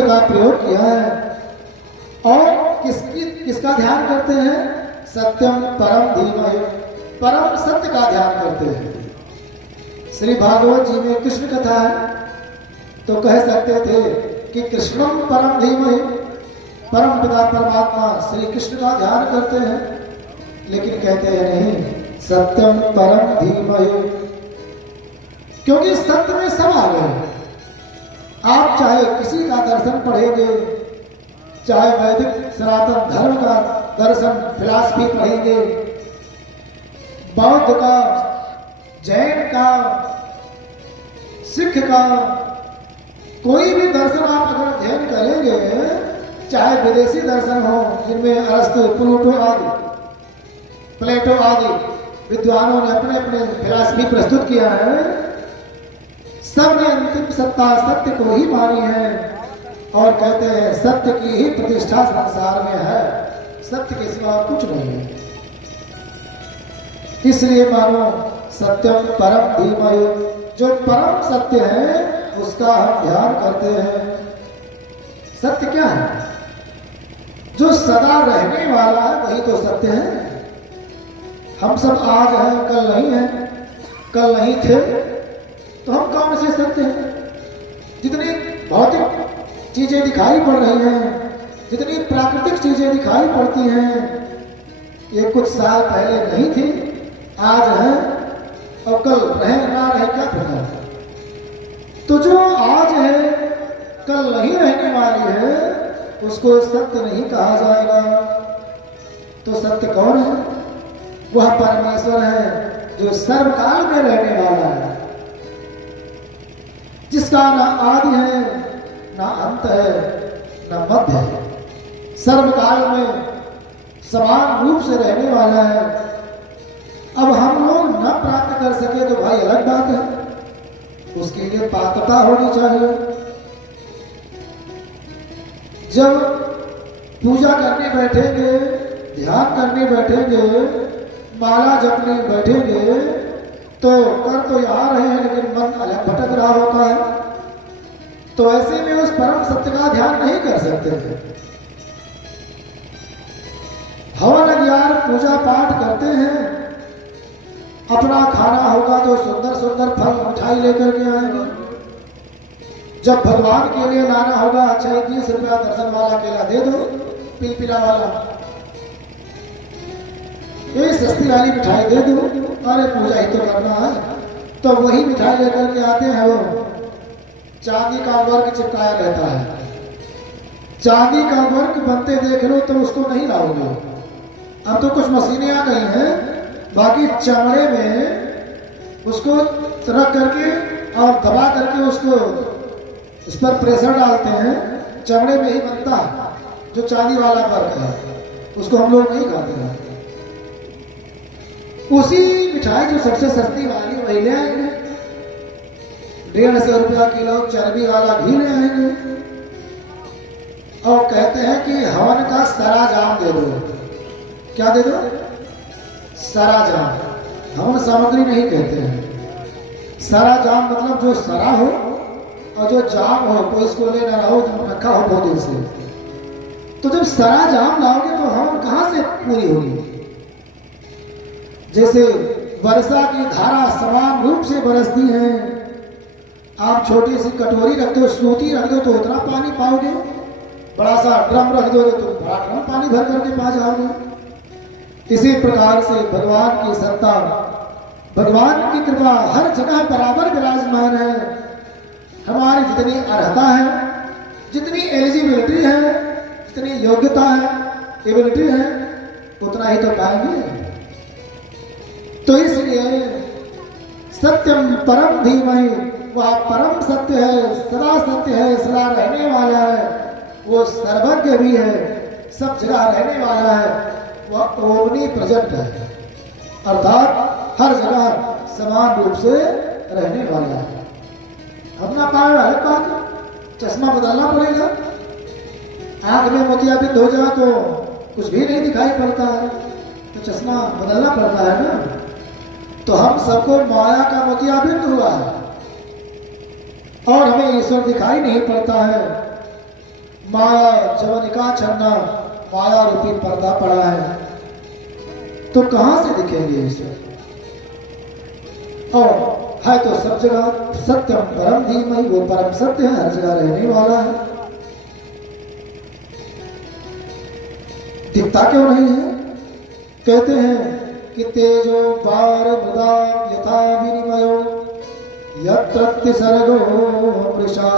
का प्रयोग किया है। और किसका ध्यान करते हैं? सत्यम परम धीमहि, परम सत्य का ध्यान करते हैं। श्री भागवत जी में कृष्ण कथा है, तो कह सकते थे कि कृष्णम परम धीमहि, परम पिता परमात्मा श्री कृष्ण का ध्यान करते हैं, लेकिन कहते हैं नहीं, सत्यम परम धीमहि, क्योंकि सत्य में सब आ गए। आप चाहे किसी का दर्शन पढ़ेंगे, चाहे वैदिक सनातन धर्म का दर्शन फिलॉसफी पढ़ेंगे, बौद्ध का, जैन का, सिख का, कोई भी दर्शन आप अगर अध्ययन करेंगे, चाहे विदेशी दर्शन हो जिनमें अरस्तु, प्लेटो आदि विद्वानों ने अपने अपने फिलॉसफी प्रस्तुत किया है, सबने अंतिम सत्ता सत्य को ही मानी है और कहते हैं सत्य की ही प्रतिष्ठा संसार में है, सत्य के सिवा कुछ नहीं है। इसलिए मानो सत्यम परम धीमहि, जो परम सत्य है उसका हम ध्यान करते हैं। सत्य क्या है? जो सदा रहने वाला है वही तो सत्य है। हम सब आज हैं, कल नहीं हैं, कल नहीं थे, तो हम कौन से सत्य हैं? जितनी भौतिक चीजें दिखाई पड़ रही हैं, जितनी प्राकृतिक चीजें दिखाई पड़ती हैं, ये कुछ साल पहले नहीं थी, आज है और कल रहे ना रहे क्या पता। तो जो आज है कल नहीं रहने वाली है, उसको सत्य नहीं कहा जाएगा। तो सत्य कौन है? वह परमेश्वर है जो सर्वकाल में रहने वाला है, जिसका ना आदि है, ना अंत है, ना मध्य है, सर्वकाल में समान रूप से रहने वाला है। अब हम लोग न प्राप्त कर सके तो भाई अलग बात है, उसके लिए पात्रता होनी चाहिए। जब पूजा करने बैठेंगे, ध्यान करने बैठेंगे, माला जपने बैठेंगे, तो कर तो यहाँ रहे हैं लेकिन मन अलग भटक रहा होता है, तो ऐसे में उस परम सत्य का ध्यान नहीं कर सकते हैं। हवन अज्ञान पूजा पाठ करते हैं, अपना खाना होगा तो सुंदर सुंदर फल मिठाई लेकर के आएंगे। जब भगवान के लिए लाना होगा, अच्छा 20 रुपया दर्शन वाला केला दे दो, पिलपिला वाला, ये सस्ती वाली मिठाई दे दो, अरे पूजा ही तो करना है, तो वही मिठाई लेकर के आते हैं। वो चांदी का वर्क चिपकाया रहता है, चांदी का वर्क बनते देख लो तो उसको नहीं लाओगे। अब तो कुछ मशीनें आ गई हैं, बाकी चमड़े में उसको रख करके और दबा करके उसको उस पर प्रेशर डालते हैं, चमड़े में ही बनता है। जो चांदी वाला वर्क है उसको हम लोग नहीं खाते हैं। उसी मिठाई जो सबसे सस्ती वाली वही ले आएंगे, 150 रुपया किलो चर्बी वाला घी ले आएंगे और कहते हैं कि हवन का सराजाम दे दो। क्या दे दो? सराजाम। हवन सामग्री नहीं कहते हैं, सराजाम मतलब जो सरा हो और जो जाम हो, कोई इसको ले ना रहो जो रखा हो बहुत दिन से। तो जब सराजाम लाओगे तो हवन कहाँ से पूरी होगी? जैसे वर्षा की धारा समान रूप से बरसती है, आप छोटी सी कटोरी रख दो, सूती रख दो तो उतना पानी पाओगे, बड़ा सा ड्रम रख दोगे तो बड़ा ड्रम पानी भर करके पा जाओगे। इसी प्रकार से भगवान की सत्ता, भगवान की कृपा हर जगह बराबर विराजमान है। हमारी जितनी अर्हता है, जितनी एलिजिबिलिटी है, जितनी योग्यता है, एबिलिटी है, उतना ही तो पाएंगे। तो इसलिए सत्यम परम धीमहि, वह परम सत्य है, सदा सत्य है, सदा रहने वाला है, वो सर्वज्ञ भी है, सब जगह रहने वाला है, वह ओमनी प्रेजेंट है, अर्थात हर जगह समान रूप से रहने वाला है। अपना पाए अलग बात, चश्मा बदलना पड़ेगा, आंख में मोतियाबिंद हो जाए तो कुछ भी नहीं दिखाई पड़ता है, तो चश्मा बदलना पड़ता है ना। तो हम सबको माया का मोतियाबिंद हुआ है और हमें ईश्वर दिखाई नहीं पड़ता है, माया जवनिका छन्ना, माया रूपी पर्दा पड़ा है, तो कहां से दिखेंगे ईश्वर? और है तो सब जगह सत्यम परम धीमहि, वो परम सत्य है, हर जगह रहने वाला है। दिखता क्यों नहीं है? कहते हैं कि तेजो बार मुदा यथा विनिमयो यत्र सर्गो वृषा।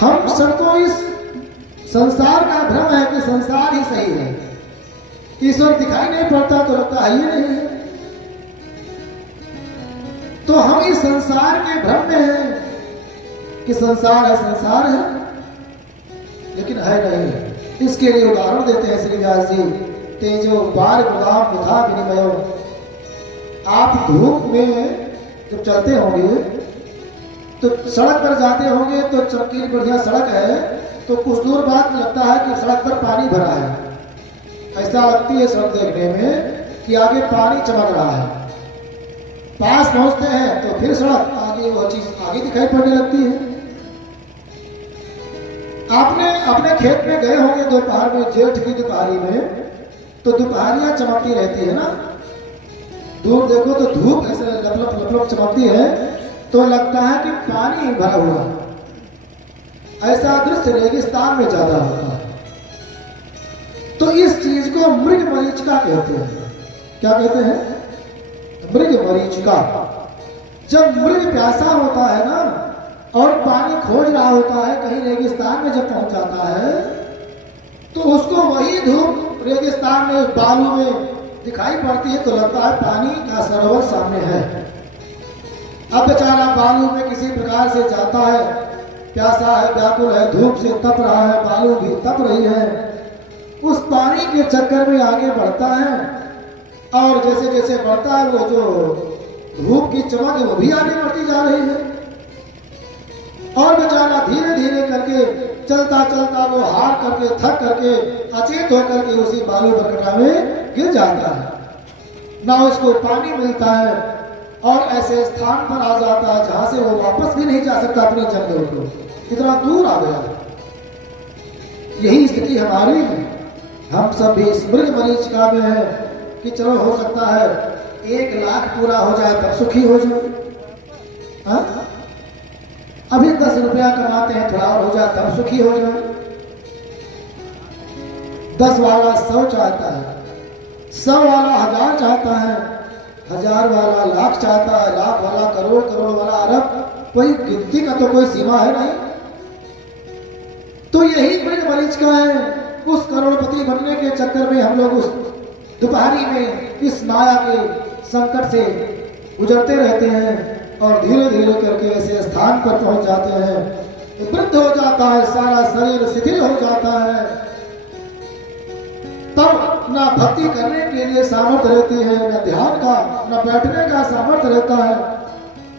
हम सबको इस संसार का भ्रम है कि संसार ही सही है, ईश्वर दिखाई नहीं पड़ता तो लगता है ही नहीं है। तो हम इस संसार के भ्रम में हैं कि संसार है, लेकिन है नहीं। इसके लिए उदाहरण देते हैं श्री व्यास जी, तेजो बार गुलाम यथा विनिमयो। आप धूप में जब चलते होंगे तो सड़क पर जाते होंगे तो चमकीली बढ़िया सड़क है, तो कुछ दूर बाद लगता है कि सड़क पर पानी भरा है, ऐसा लगती है सड़क देखने में कि आगे पानी चमक रहा है। पास पहुंचते हैं तो फिर सड़क आगे, वो चीज आगे दिखाई पड़ने लगती है। आपने अपने खेत में गए होंगे दोपहर में, जेठ की दोपहरी में, तो दोपहरियां चमकती रहती है ना, दूर देखो तो धूप ऐसे लपलप लपलप चमकती है, तो लगता है कि पानी भरा हुआ। ऐसा दृश्य रेगिस्तान में ज्यादा होता है। तो इस चीज को मृग मरीचिका कहते हैं। क्या कहते हैं? मृग मरीचिका। जब मृग प्यासा होता है ना और पानी खोज रहा होता है, कहीं रेगिस्तान में जब पहुंच जाता है, तो उसको वही धूप रेगिस्तान में बालू में दिखाई पड़ती है, तो लगता है पानी का सरोवर सामने है। अब बेचारा बालू में किसी प्रकार से जाता है, प्यासा है, व्याकुल है, धूप से तप रहा है, बालू भी तप रही है, उस पानी के चक्कर में आगे बढ़ता है, और जैसे जैसे बढ़ता है वो जो धूप की चमक है वो भी आगे बढ़ती जा रही है, और बेचारा धीरे धीरे करके चलता चलता वो हार करके, थक करके, अचेत होकर के उसी बालू बरकटा में गिर जाता है। ना उसको पानी मिलता है, और ऐसे स्थान पर आ जाता है जहां से वो वापस भी नहीं जा सकता अपनी जंगल को, कितना दूर आ गया। यही स्थिति हमारी है। हम सब भी इस मृग मरीचिका में है कि चलो हो सकता है 1 लाख पूरा हो जाए तब सुखी हो जाए। अभी 10 रुपया कमाते हैं, थोड़ा और हो जाए तब सुखी हो जाए। 10 वाला 100 चाहता है, 100 वाला 1000 चाहता है, 1000 वाला लाख चाहता है, लाख वाला करोड़, करोड़ वाला अरब। कोई गिनती का तो कोई सीमा है नहीं। तो यही मृग मरीचिका है। उस करोड़पति बनने के चक्कर में हम लोग उस दोपहरी में इस माया के संकट से गुजरते रहते हैं, और धीरे धीरे करके ऐसे स्थान पर पहुंच जाते हैं, वृद्ध हो जाता है, सारा शरीर शिथिल हो जाता है। तब ना भक्ति करने के लिए सामर्थ्य रहती है, न ध्यान का, न बैठने का सामर्थ्य रहता है।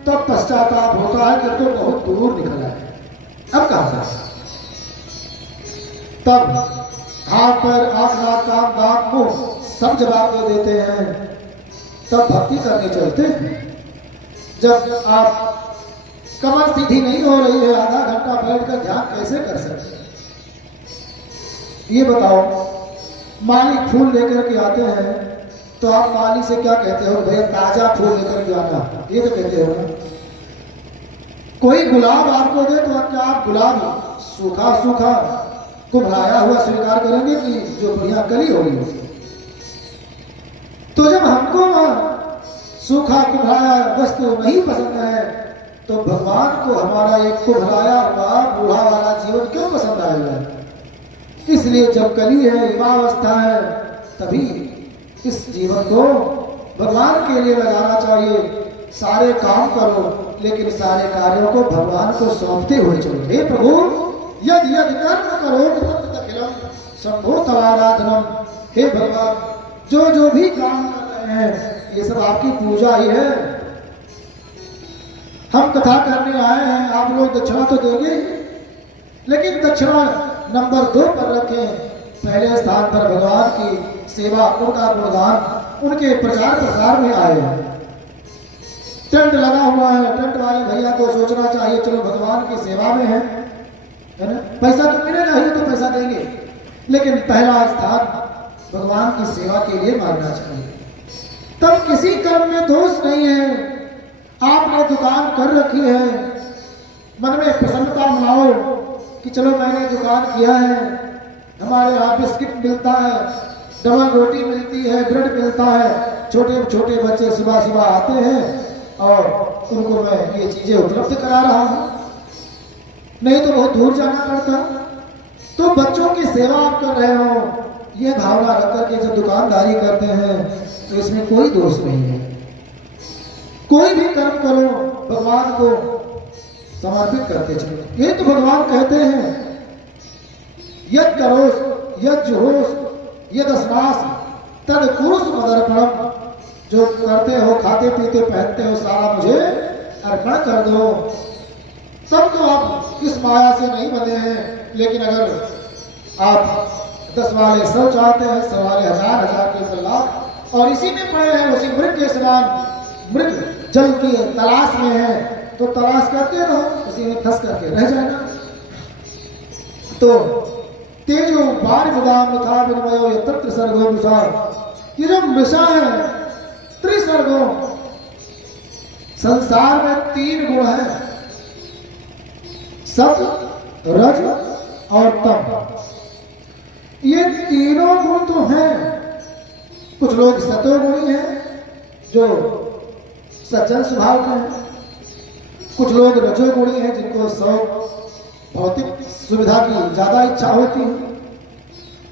तब पश्चाताप होता है कि तो बहुत दूर निकला है, अब कहां जाए। तब हाथ पर आंख नाक कान दांत मुंह सब जवाब दे देते हैं, तब भक्ति करने चलते हैं। जब आप कमर सीधी नहीं हो रही है, आधा घंटा बैठकर ध्यान कैसे कर सकते हैं? ये बताओ। माली फूल लेकर के आते हैं तो आप माली से क्या कहते हो? भैया ताजा फूल लेकर के आना, ये तो कहते हो ना। कोई गुलाब आपको दे तो क्या आप गुलाब सूखा सूखा कुम्हलाया हुआ स्वीकार करेंगे कि जो बढ़िया कली होगी? तो जब हमको सूखा कुम्हलाया वस्तु नहीं पसंद है, तो भगवान को हमारा एक कुम्हलाया हुआ बूढ़ा वाला जीवन क्यों पसंद आएगा? इसलिए जब कली है, युवावस्था है, तभी इस जीवन को भगवान के लिए लगाना चाहिए। सारे काम करो, लेकिन सारे कार्यों को भगवान को सौंपते हुए चलो। हे प्रभु, यद यद कर्म करो तत् अखिलम शंभो तवाराधनम। हे भगवान, जो जो भी काम कर रहे हैं ये सब आपकी पूजा ही है। हम कथा करने आए हैं, आप लोग दक्षिणा तो देंगे, लेकिन दक्षिणा नंबर 2 पर रखें। पहले स्थान पर भगवान की सेवा, उनका गुणगान, उनके प्रचार प्रसार में आए हैं। टेंट लगा हुआ है, टेंट वाले भैया को सोचना चाहिए चलो भगवान की सेवा में है ना, पैसा तो मिलेगा ही तो पैसा देंगे, लेकिन पहला स्थान भगवान की सेवा के लिए मांगना चाहिए। तब किसी कर्म में दोष नहीं है। आपने दुकान कर रखी है, मन में प्रसन्नता मनाओ कि चलो मैंने दुकान किया है, हमारे यहाँ बिस्किट मिलता है, डबल रोटी मिलती है, ब्रेड मिलता है, छोटे छोटे बच्चे सुबह सुबह आते हैं और उनको मैं ये चीजें उपलब्ध करा रहा हूँ, नहीं तो बहुत दूर जाना पड़ता। तो बच्चों की सेवा आप कर रहे हो, ये भावना रख करके जब दुकानदारी करते हैं तो इसमें कोई दोष नहीं है। कोई भी कर्म करो भगवान को समर्पित करते चलो। ये तो भगवान कहते हैं यद करोस यद जुहोस यद अस्नास तद कुरुस मदर्पणम, जो करते हो खाते पीते पहनते हो सारा मुझे अर्पण कर दो। तब तो आप इस माया से नहीं बने हैं, लेकिन अगर आप 10 वाले 100 चाहते हैं, 100 वाले 1000 के ऊपर लाख और इसी में पड़े हैं, उसी मृग के समान मृग जल की तलाश में है, तो तलाश करते रहो, उसी में फंस करके रह जाना। तो तेजो बार विदाम था विनमयो ये तत्र सर्गो मृषा, ये जो मृषा है त्रिसर्गों, संसार में 3 गुण है, सत रज और तम। ये तीनों गुण तो हैं। कुछ लोग सतोगुणी हैं जो सज्जन स्वभाव के हैं, कुछ लोग रजोगुणी हैं जिनको भौतिक सुविधा की ज्यादा इच्छा होती है,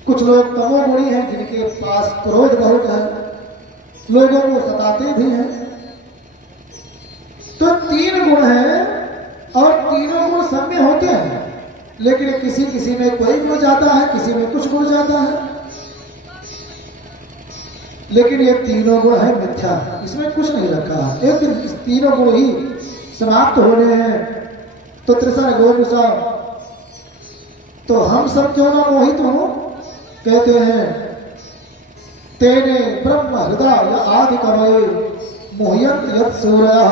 कुछ लोग तमोगुणी हैं जिनके पास क्रोध बहुत है, लोगों को सताते भी हैं। तो 3 गुण हैं और तीनों गुण सब में होते हैं, लेकिन किसी किसी में कोई गुण जाता है, किसी में कुछ गुण जाता है, लेकिन ये तीनों गुण है मिथ्या, इसमें कुछ नहीं रखा है। एक दिन इस तीनों गुण ही समाप्त हो रहे हैं। तो त्रिसर्गो मृषा, तो हम सब क्यों ना मोहित हो, कहते हैं तेने ब्रह्म हृदय आदि कवये मोहयंत यत् सूर्यः।